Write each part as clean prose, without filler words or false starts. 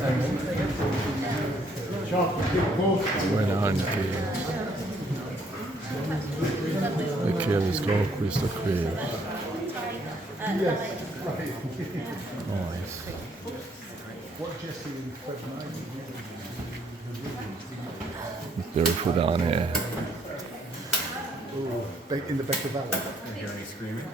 Went on the cave. The cave is called Crystal Cave. Nice. Beautiful down here. In the back of that one. Hear any screaming?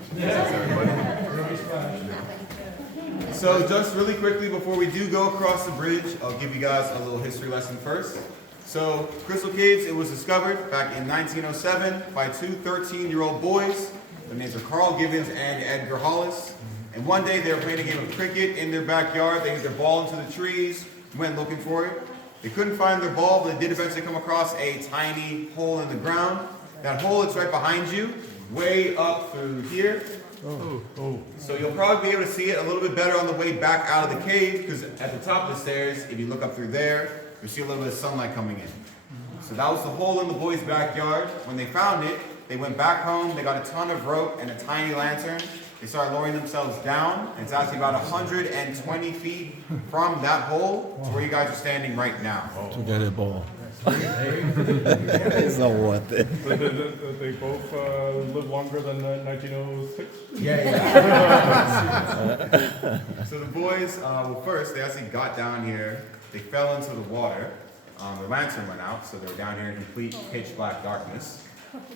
So just really quickly before we do go across the bridge, I'll give you guys a little history lesson first. So Crystal Caves, it was discovered back in 1907 by two 13-year-old boys. Their names are Carl Gibbons and Edgar Hollis. And one day they were playing a game of cricket in their backyard. They hit their ball into the trees, went looking for it. They couldn't find their ball, but they did eventually come across a tiny hole in the ground. That hole is right behind you, way up through here. So you'll probably be able to see it a little bit better on the way back out of the cave, because at the top of the stairs, if you look up through there, you'll see a little bit of sunlight coming in. So that was the hole in the boys' backyard. When they found it, they went back home, they got a ton of rope and a tiny lantern. They started lowering themselves down. It's actually about 120 feet from that hole to where you guys are standing right now. To get a ball. It's not worth it. They both live longer than 1906? So the boys, well first, they actually got down here. They fell into the water. Their lantern went out, so they were down here in complete pitch black darkness.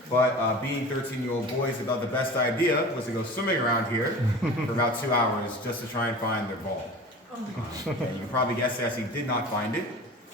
But being 13-year-old boys, they thought the best idea was to go swimming around here for about 2 hours just to try and find their ball. And you can probably guess they actually did not find it.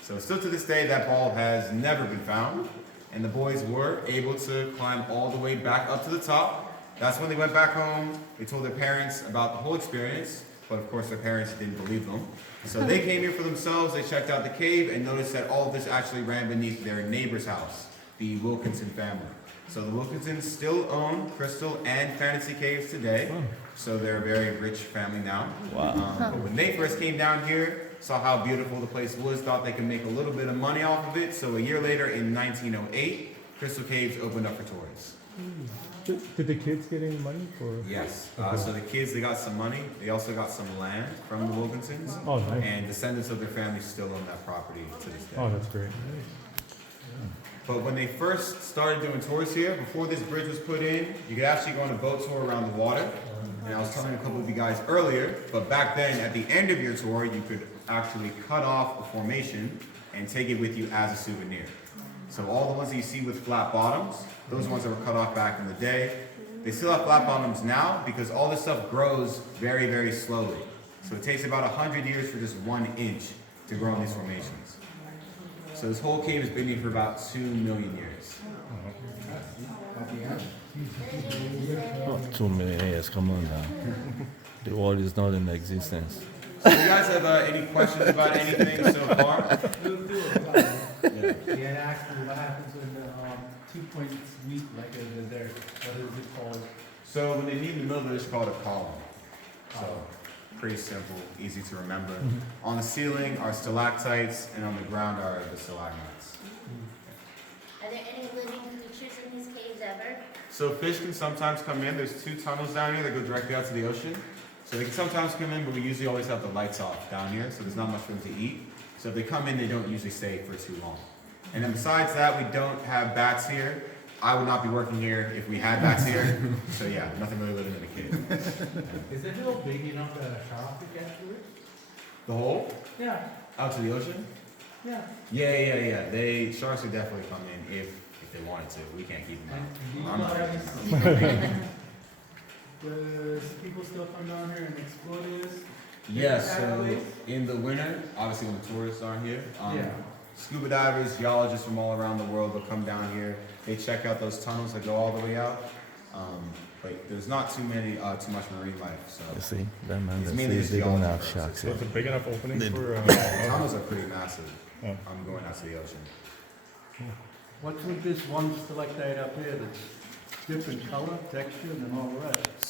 So still to this day, that ball has never been found. And the boys were able to climb all the way back up to the top. That's when they went back home. They told their parents about the whole experience, but of course their parents didn't believe them. So they came here for themselves, they checked out the cave and noticed that all of this actually ran beneath their neighbor's house, the Wilkinson family. So the Wilkinsons still own Crystal and Fantasy Caves today. So they're a very rich family now. Wow. But when they first came down here, saw how beautiful the place was, thought they could make a little bit of money off of it. So a year later, in 1908, Crystal Caves opened up for tourists. Did the kids get any money for? Yes. So the kids, they got some money. They also got some land from the Wilkinsons. Oh, nice. And descendants of their family still own that property to this day. Oh, that's great. But when they first started doing tours here, before this bridge was put in, you could actually go on a boat tour around the water. And I was telling a couple of you guys earlier, but back then, at the end of your tour, you could actually cut off a formation and take it with you as a souvenir. So all the ones that you see with flat bottoms, those ones that were cut off back in the day, they still have flat bottoms now because all this stuff grows very, very slowly. So it takes about 100 years for just 1 inch to grow in these formations. So this whole cave has been here for about 2 million years. Oh, 2 million years, come on now. The world is not in existence. So you guys have any questions about anything so far? He had asked me what happens when the 2 points meet, like there. What is it called? So when they meet in the middle, it's called a column. So pretty simple, easy to remember. On the ceiling are stalactites, and on the ground are the stalagmites. Are there any living creatures in these caves ever? So fish can sometimes come in. There's 2 tunnels down here that go directly out to the ocean. So they can sometimes come in, but we usually always have the lights off down here, so there's not much for them to eat. So if they come in, they don't usually stay for too long. And then besides that, we don't have bats here. I would not be working here if we had bats here. So yeah, nothing really living in the cave. Is the hill big enough that a shark could get through it? The hole? Yeah, Out to the ocean? yeah. Yeah. Sharks would definitely come in if they wanted to. We can't keep them And out. do you I'm know not- does people still come down here and explore this? Yes, so in the winter, obviously when the tourists aren't here, Yeah. scuba divers, geologists from all around the world will come down here. They check out those tunnels that go all the way out. But there's not too much marine life. You So see, that man It's that mainly says just they don't geology have purposes. sharks So here. it's a big enough opening They- for. the tunnels are pretty massive. Oh. I'm going out to the ocean. What's with this one stalactite up here that's different color, texture, and all the rest?